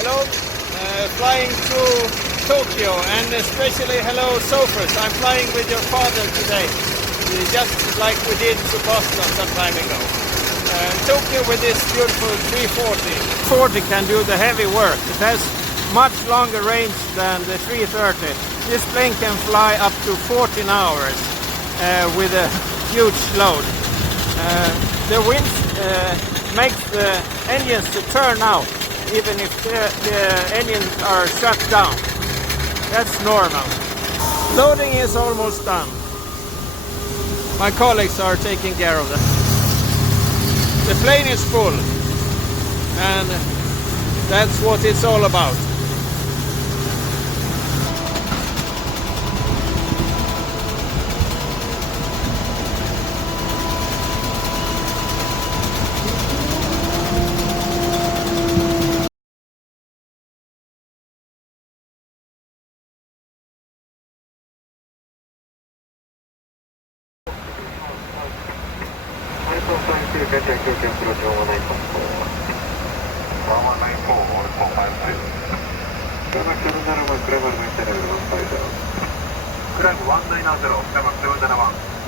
Hello, flying to Tokyo, and especially hello Sofers. I'm flying with your father today, just like we did to Boston some time ago. Tokyo with this beautiful 340. 40 can do the heavy work. It has much longer range than the 330. This plane can fly up to 14 hours with a huge load. The wind makes the engines to turn out even if the engines are shut down. That's normal. Loading is almost done. My colleagues are taking care of that. The plane is full, and that's what it's all about.クライム1970、クライム1970、